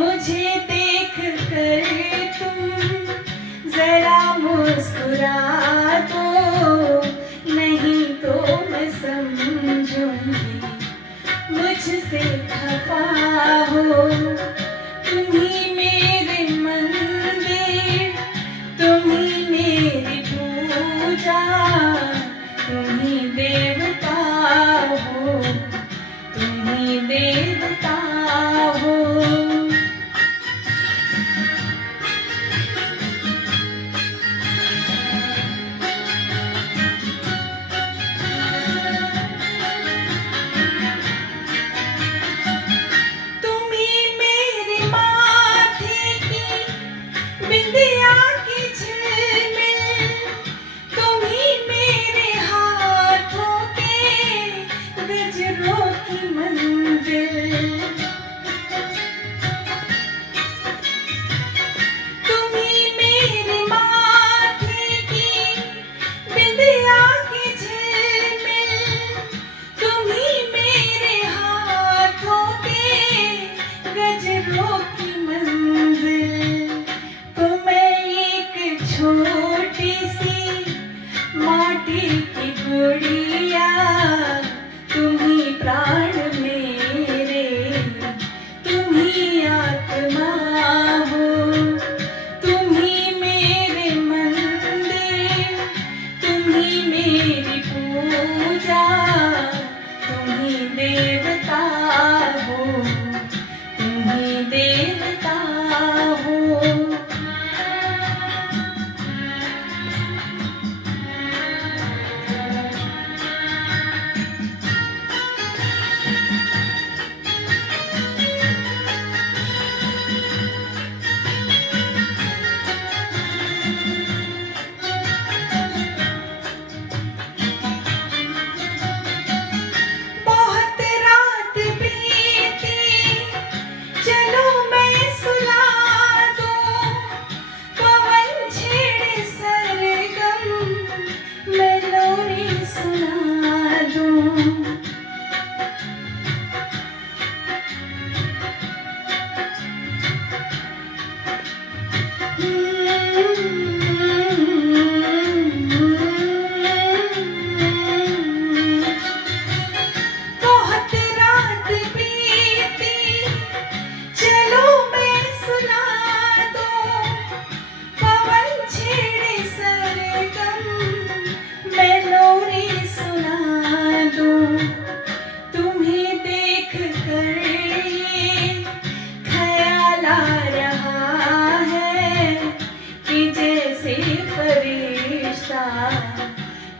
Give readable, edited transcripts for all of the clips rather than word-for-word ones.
मुझे देख कर तुम जरा मुस्कुरा दो, नहीं तो मैं समझूंगी मुझसे खफा हो। तुम्ही मेरे मंदिर, तुम्ही मेरी पूजा, तुम्ही देवता हो, तुम्ही देवता हो। बिंदिया की झिलमिल, तुम्ही मेरे हाथों के गजरों की मंजिल। तुम्ही मेरे माथे की बिंदिया की झिलमिल, तुम्ही मेरे हाथों के गजरों की मंजिल। छोटी सी माटी की गुड़िया, तुम्ही प्राण मेरे, तुम्ही आत्मा हो। तुम्ही मेरे मंदिर, तुम्ही मेरी पूजा, तुम्ही देवता हो, तुम्ही देवता हो।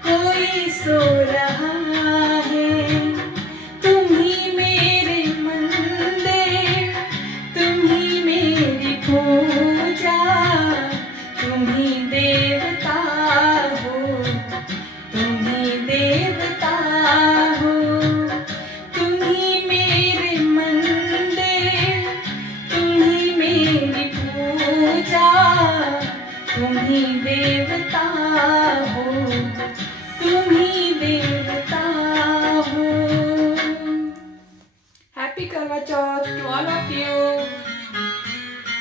कोई सो रहा है। तुम्ही मेरे मंदिर, तुम्ही मेरी पूजा, तुम्ही देवता हो, तुम्ही देवता हो। तुम्ही मेरे मंदिर, तुम्ही मेरी पूजा, तुम्ही देवता हो, तुम्ही देवता हो। Happy Karwa Chauth to all of you.